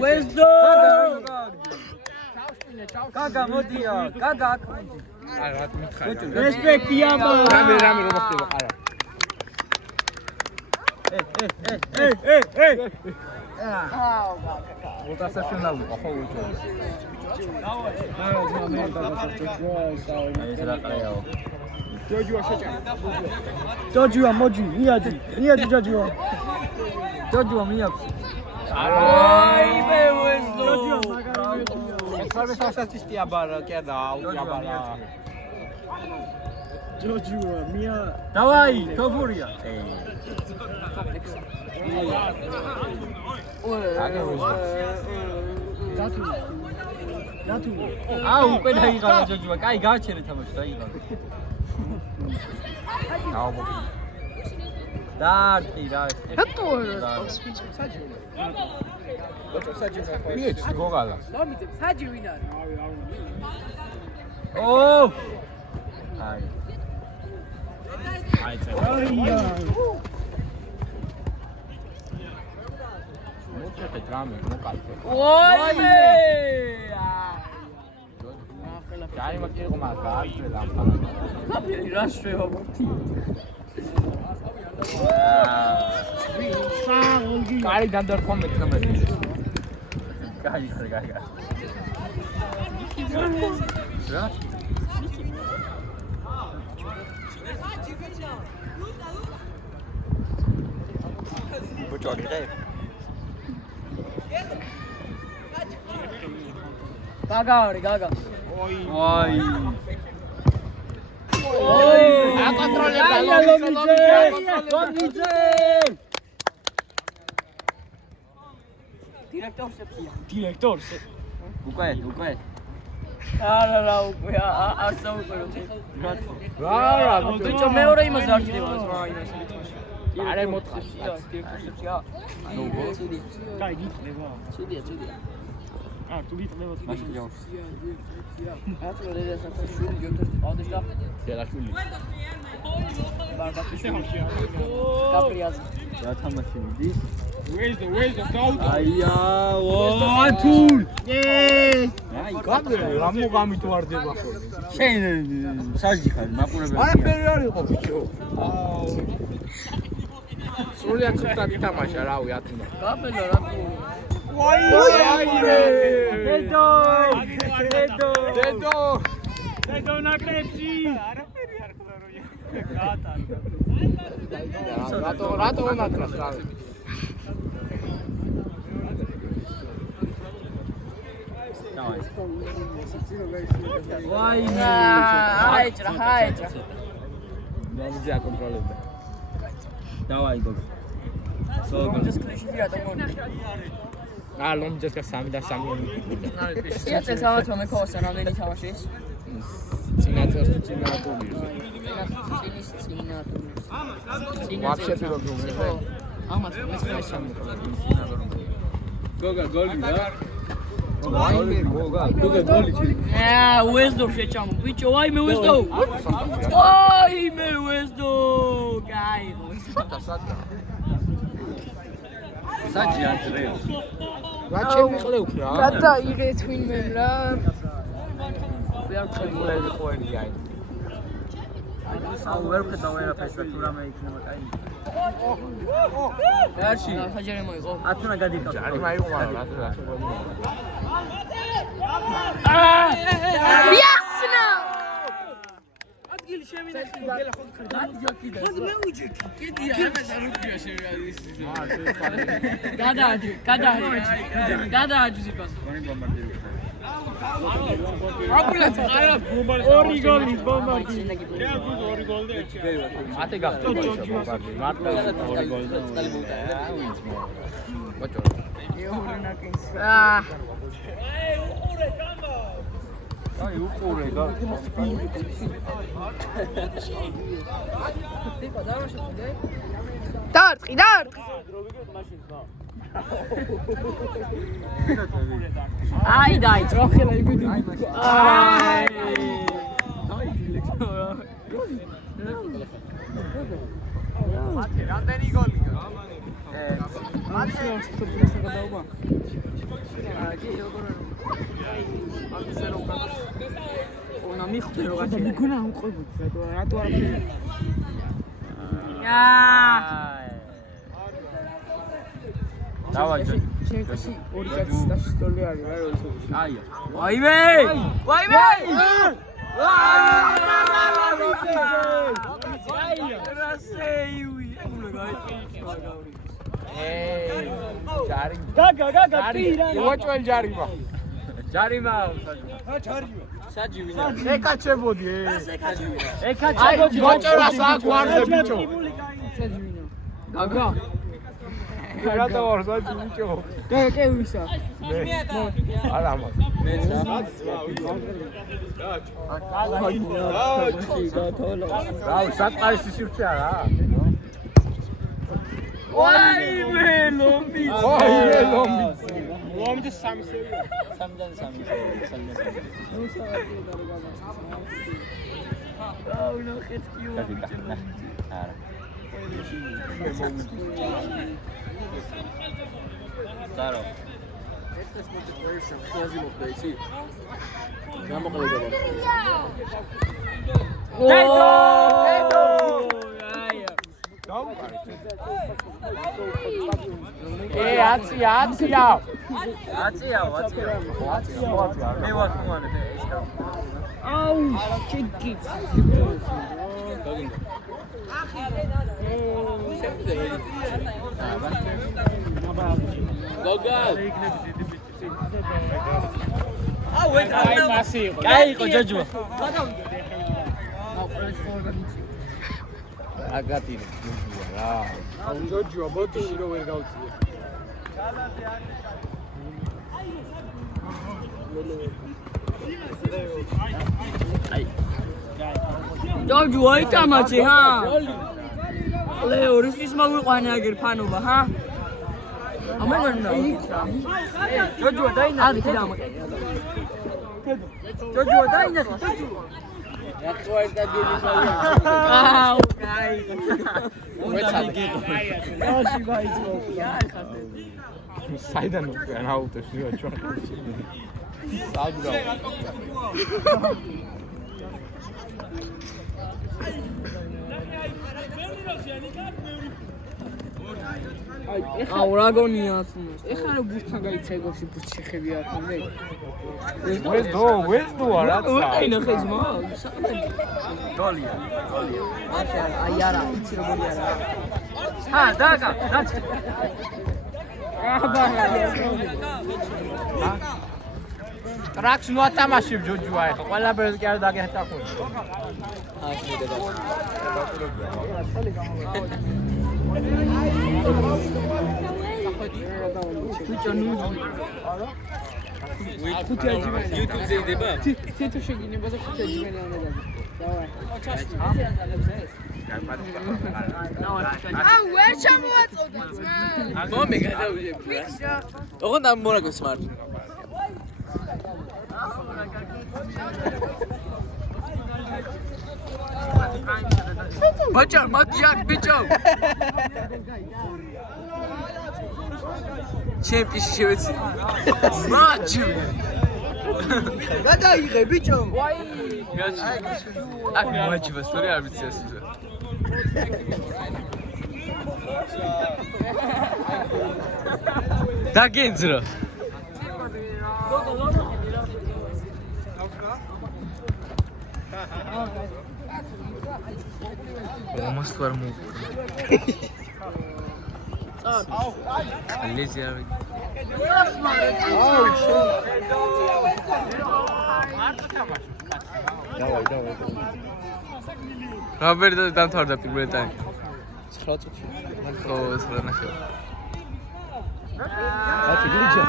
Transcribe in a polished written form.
უეზდო გაგა მოდია გაგა აქ არა რა მითხარი რესპექტი აბა რამე რომ ხდება არა უტასაშენავი ხო უჭო ჯოჯუა შეჭა ჯოჯუა მოჯი მიაჯი ჯოჯუა ჯოჯუა მიაქვს აი მე უეზდო ეს ასისტი აბარა კედა აუჯაბარა ჯოჯუა მია დავაი თოფურია რატო აუ უკვე დაიღალა ჯოჯუა კაი გააჩერე თამაში დაიღალა აუ დარტი რა რატო მიეც გოგალა მომიწევ საჯი ვინ არის ო აი მოწეთე დრამი მოკალფე ოიმე ჯარი მაგირო მას დააჭრე ლამპანა კაფელი რა შვება მოთი კარი განდარქვა მეტნამეთი კაი ხარ გაგა რა ბოჭორი რე გაგა გაგა ოი აკონტროლე ლომიძე დირექტორს უკვე არა უკვე არცა უკვე რა ბიჭო მეორე იმას არ ჩდება ზმა იმას რითმაში არა მოთხარ დირექტორსებია ნუ ცუდი კაი გიწდება ცუდია თუ გიწდება მაშინ ჯავს ატრო რედასაც შვილი გიოთოს ყავდეს და დელაშვილი ბარბაკიშვილი კაპრიაზე რა თამაში მიდის უეზდო გაუტო აია ვათულ აი გაბე რა მოგამით ვარდება ხოლმე შენ საჯი ხარ მაყურებელი არაფერი არ იყო ბიჭო სრულიად ცუდად ითამაშა რავი ათუნა გაბელა რა თუ ვაი დედო ნაკრებში არაფერი არ ხდა რო გაატარო რატო ნაკრას რავი ვაი აიჭრა ნამიძე აკონტროლებდა დავაი გოგო სოგონდეს კლეში რატომ მონი ლომჯეს და 3 და 3 სიაწეს ავათო მე ქოსა რამდენი თამაშის წინაწელს თუ წინატური წინატური ვაფშე პირობდომე ამას მე შეშამი გოგა გოლი რა გოლი უეზდო შეჭამო ბიჭო ვაიმე უეზდო კაი საჯი ანძრეო რა ჩემი ყლევ რა რათა იღეთ ვინმე რა ვერ ხებულები ყვენი აი აუ ვერ ხედავ ვერაფერს რა თუ რამე იქნება კაი არში ხაჯერე მოიყო ათუნა გადიკავ ჯარი მაიყო მაგრამ რა იასნა ადგილი შემინახე გელა ხომ ხარ ხოდ მე უჯექი კიდია ამას არ უდგია შევიადი გადააჯი ზიპას კონი ბომბარდირი აბულაც არა ორი გოლი ბომბარდირი ორი გოლი და ერთი მათე გახდა ბომბარდირი მარტო ორი გოლი და წყალი ბუტა ბოჭო აი უყურე და დარტყი აი დაიწყო ხელა იმედი აი რამდენი გოლია? დავაი შევიკაში ორი კაცის დაშტოლი არის რა როისო. აია. ვაიმე! ვაიმე! რასეივი. ჯარი გაგა პირა. უაჭველ ჯარიმა ჯარიმა. საჯივინა. ეკაჩებოდი ეკაჩებოდი. მოჭერას აქ ვარზე ბიჭო. საჯივინა. გაგა. რატო ვარ საჯივიჩო? კე ვისა. არა მაგ მეც რა. რა საწყარის სივრცე არა ვაიმე ლომბი. ოი ლომბი ლომბი სამსევია. სამიდან სამი. აუ ნახეთ კი არა. დარო. ეს მოტივაცია ხაზი მოხდა იცი? გამოყენება. დედო! აია. აცია მე ვარ ხმանը ეს რა. აუ, ჩიგიც. აუ ეკა. აი მასი იყო. კაი იყო ჯოჯო. აგატინე რა აუ ჯოჯოა ბოტიში რო ვერ გავწიე. ჯოჯო აიტამაჩი ჰა? ლეო რისთვის მოგვიყვანე აგერ ფანობა ჰა? ამაგარნა. ჯოჯო დაინახე თამა. ჯოჯო დაინახე. რატოა დაგილიშავია? აუ კაი. მეცადე რაში გაიწო? საიდან უკან აუტოს ვიაჩო საუბრობ აუ რა გონია თუნდაც. ეხლა რო ბურთთან გაიცეგოს ბურთს შეხებია თამდე. ვეს დო რაცა აინახე ძმა. დოლია. მაშა აი არა, იცი როგორი არა. ჰა დაგა რაც. აბა. ტრაქს ნუ ათამაშებ ჯოჯოა ეხა ყველაფერს კი არ დაგეჰტახო ბიჭო ნუ არა ხუთი აჯიმენი YouTube-ზე იდება? თითო შეგინება და ხუთი აჯიმენი უნდა დადი. დავაი. აუ ვერ ჩამოაწოდა ძმა. მომე გადავიჯებ რა. ოღონდ ამ მორაგოს მარ. ბაჭა მათიაკ ბიჭო. ჩემპიში შევეცი. მაჩი. გადაიღე ბიჭო. ვაი. აქ მაჩი ვასწორი არ ვიცი ეს. დაგენძრო. ომას თუ არ მოვკრა. აუ. ლეზი არ ვიცი. რაბერტო დამთავრდა პირველი ტაიმი. 9 წუთი. ხო, 9 ნახევარი. აცი გლიჯა